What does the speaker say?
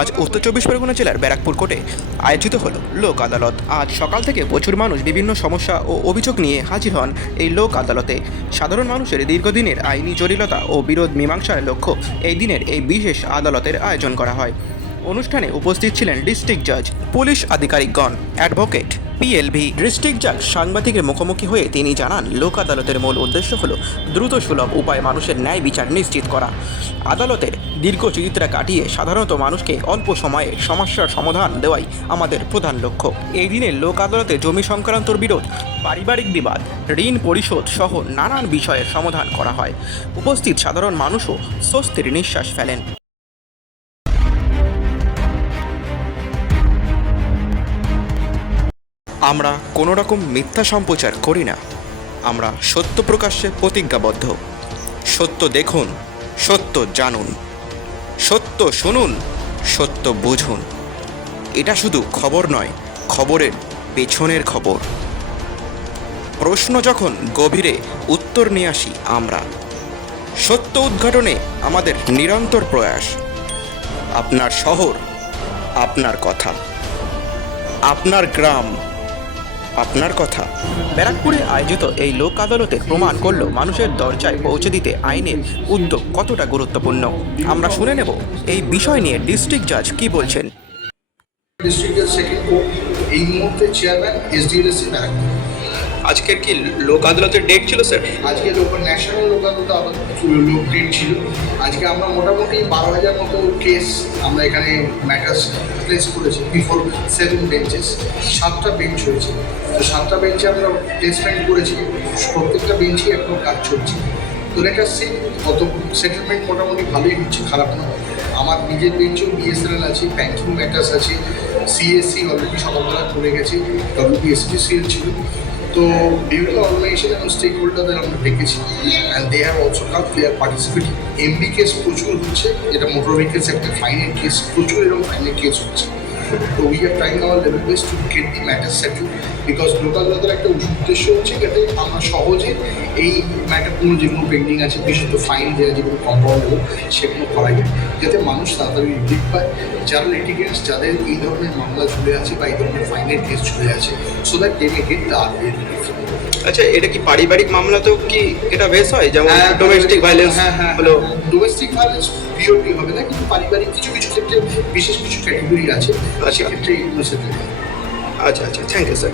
আজ উত্তর চব্বিশ পরগনা জেলার ব্যারাকপুর কোর্টে আয়োজিত হলো লোক আদালত। আজ সকাল থেকে প্রচুর মানুষ বিভিন্ন সমস্যা ও অভিযোগ নিয়ে হাজির হন এই লোক আদালতে। সাধারণ মানুষের দীর্ঘদিনের আইনি জটিলতা ও বিরোধ মীমাংসার লক্ষ্য এই দিনের এই বিশেষ আদালতের আয়োজন করা হয়। অনুষ্ঠানে উপস্থিত ছিলেন ডিস্ট্রিক্ট জাজ, পুলিশ আধিকারিকগণ, অ্যাডভোকেট, পিএলভি। ডিস্ট্রিক্ট জাজ সাংবাদিকের মুখোমুখি হয়ে তিনি জানান, লোক আদালতের মূল উদ্দেশ্য হল দ্রুত সুলভ উপায়ে মানুষের ন্যায় বিচার নিশ্চিত করা। আদালতের দীর্ঘ চরিত্রা কাটিয়ে সাধারণত মানুষকে অল্প সময়ে সমস্যার সমাধান দেওয়াই আমাদের প্রধান লক্ষ্য। এই দিনে লোক আদালতে জমি সংক্রান্ত বিরোধ, পারিবারিক বিবাদ, ঋণ পরিশোধ সহ নানান বিষয়ের সমাধান করা হয়। উপস্থিত সাধারণ মানুষও স্বস্তির নিঃশ্বাস ফেলেন। আমরা কোনো রকম মিথ্যা সম্প্রচার করি না। আমরা সত্য প্রকাশ্যে প্রতিজ্ঞাবদ্ধ। সত্য দেখুন, সত্য জানুন, সত্য শুনুন, সত্য বুঝুন। এটা শুধু খবর নয়, খবরের পেছনের খবর। প্রশ্ন যখন গভীরে, উত্তর নিয়ে আসি আমরা। সত্য উদ্ঘাটনে আমাদের নিরন্তর প্রয়াস। আপনার শহর, আপনার কথা, আপনার গ্রাম, আপনার কথা। ব্যারাকপুরে আয়োজিত এই লোক আদালতে প্রমাণ করলো মানুষের দরজায় পৌঁছে দিতে আইনের উদ্যোগ কতটা গুরুত্বপূর্ণ। আমরা শুনে নেব এই বিষয় নিয়ে ডিস্ট্রিক্ট জাজ কি বলছেন। ডিস্ট্রিক্ট জাজ সেকেন্ড কোর্ট, এই মুহূর্তে চেয়ারম্যান এসডিএলএসি ব্যারাকপুর। আজকের কি লোক আদালতের ডেট ছিল স্যার? আজকে ন্যাশনাল লোক আদালত লোক ডেট ছিল। আজকে আমরা মোটামুটি 12,000 মতো কেস আমরা এখানে ম্যাটার্স প্লেস করেছি বিফোর 7 বেঞ্চেস। 7টা বেঞ্চ হয়েছে, তো 7টা বেঞ্চে আমরা প্লেসমেন্ট করেছি। প্রত্যেকটা বেঞ্চই এখনো কাজ চলছে। তো এটা কত সেটেলমেন্ট মোটামুটি ভালোই হচ্ছে, খারাপ না। আমার নিজের বেঞ্চেও বিএসএনএল আছে, ব্যাঙ্কিং ম্যাটার্স আছে, সিএসসি অলরেডি সকালবেলা করে গেছে, ডব্লিউবিএসপিসিএল ছিল। তো বিভিন্ন অর্গানাইজেশন এবং স্টেক হোল্ডারদের আমরা ডেকেছি, and they have also come, they are participating. MB case প্রচুর হচ্ছে, এটা মোটর ভেহিকেলস একটা ফাইনের কেস, প্রচুর এরকম ফাইনের কেস হচ্ছে। তো we are trying hour level best to get the matter settle, because লোক আদালতের একটা উদ্দেশ্য হচ্ছে যাতে আমরা সহজে এই ম্যাটারগুলো যেগুলো পেন্ডিং আছে, বিশেষত ফাইন যেগুলো কম্পাউন্ড হবে সেগুলো করা যায়, যাতে মানুষ তাড়াতাড়ি রিলিফ পায়। যারা লিটিগেন্টস, যাদের এই ধরনের মামলা ঝুলে আছে বা এই ধরনের ফাইনের কেস ঝুলে আছে, so that they may get the earlier relief. আচ্ছা, এটা কি পারিবারিক মামলাতেও কি এটা বেশ হয়? যেমন ডোমেস্টিক ভায়োলেন্স হলো। ডোমেস্টিক ভায়োলেন্স পিওরলি হবে না, কিন্তু পারিবারিক কিছু কিছু ক্ষেত্রে বিশেষ কিছু ক্যাটেগরি আছে, সেক্ষেত্রে এইগুলো সেটা। আচ্ছা আচ্ছা, থ্যাংক ইউ স্যার।